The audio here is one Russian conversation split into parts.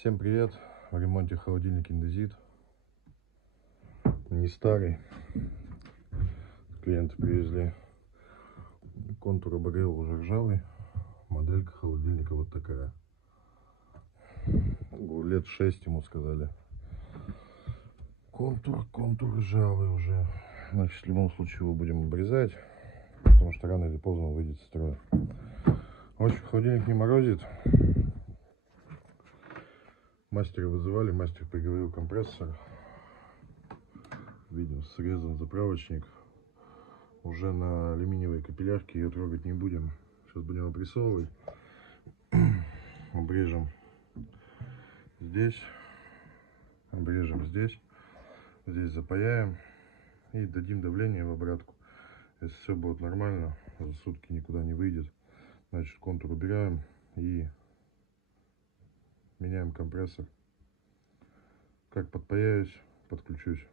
Всем привет! В ремонте холодильник Индезит. Не старый. Клиенты привезли. Контур обогрел уже ржавый. Моделька холодильника вот такая. Лет 6 ему сказали. Контур ржавый уже. Значит, в любом случае его будем обрезать, потому что рано или поздно он выйдет из строя. В общем, холодильник не морозит. Мастера вызывали, мастер приговорил компрессор. Видим, срезан заправочник. Уже на алюминиевой капиллярке, ее трогать не будем. Сейчас будем опрессовывать. Обрежем здесь. Обрежем здесь. Здесь запаяем. И дадим давление в обратку. Если все будет нормально, за сутки никуда не выйдет, значит контур убираем и меняем компрессор. Как подпаяюсь, подключусь.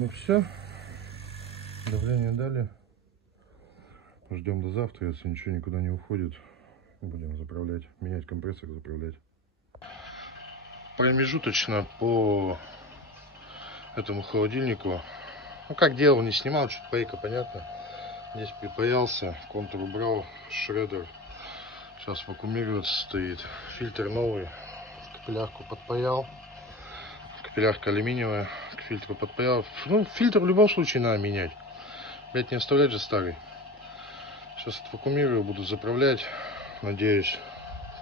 Ну все, давление дали. Ждем до завтра, если ничего никуда не уходит, будем заправлять, менять компрессор, заправлять. Промежуточно по этому холодильнику, ну как делал, не снимал, чуть пайка, понятно. Здесь припаялся, контур убрал, шредер сейчас вакуумируется, стоит. Фильтр новый, капиллярку подпаял. Капиллярка алюминиевая, к фильтру подпаял. Ну, фильтр в любом случае надо менять. Блять, не оставлять же старый. Сейчас отвакуумирую, буду заправлять. Надеюсь,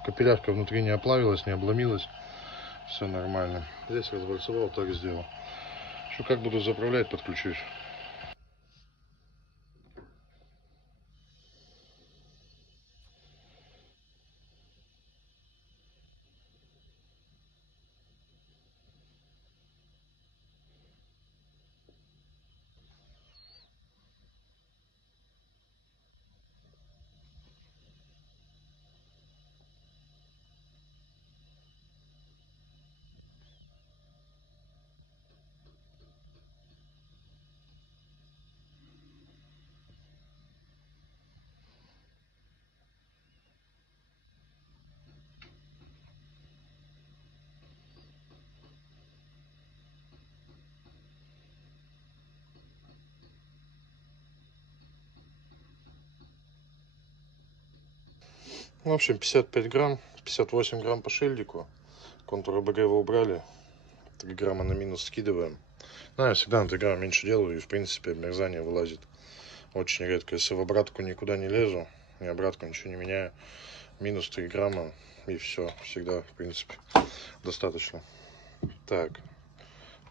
капиллярка внутри не оплавилась, не обломилась. Все нормально. Здесь развальцевал, так сделал. Еще как буду заправлять, подключусь. В общем, 55 грамм, 58 грамм по шильдику. Контур обогрева убрали. 3 грамма на минус скидываем. Ну, я всегда на 3 грамма меньше делаю, и в принципе мерзание вылазит очень редко. Если в обратку никуда не лезу, и обратку ничего не меняю, минус 3 грамма, и все. Всегда, в принципе, достаточно. Так,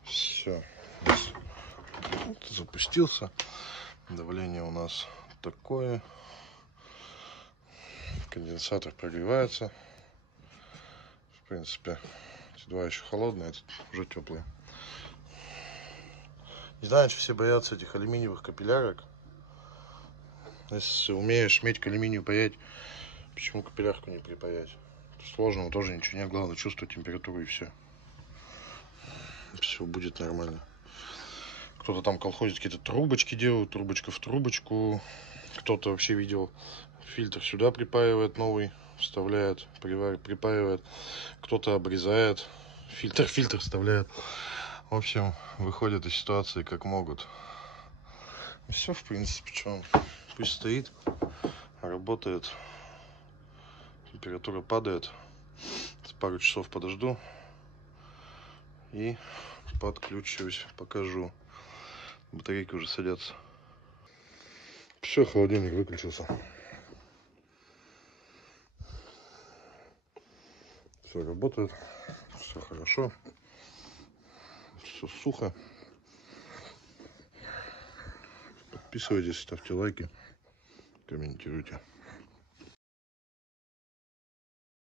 все. Вот, запустился. Давление у нас такое. Конденсатор прогревается. В принципе, эти два еще холодные, этот уже теплый. Не знаю, что все боятся этих алюминиевых капиллярок. Если умеешь медь к алюминию паять, почему капиллярку не припаять? Сложного тоже ничего нет, главное чувствовать температуру и все. Все будет нормально. Кто-то там колхозит, какие-то трубочки делают, трубочка в трубочку. Кто-то вообще видел, фильтр сюда припаивает новый, вставляет, припаивает. Кто-то обрезает, фильтр вставляет. В общем, выходят из ситуации как могут. Все, в принципе, что, пусть стоит, работает. Температура падает. Пару часов подожду и подключусь, покажу. Батарейки уже садятся. Все, холодильник выключился. Все работает, все хорошо, все сухо. Подписывайтесь, ставьте лайки, комментируйте.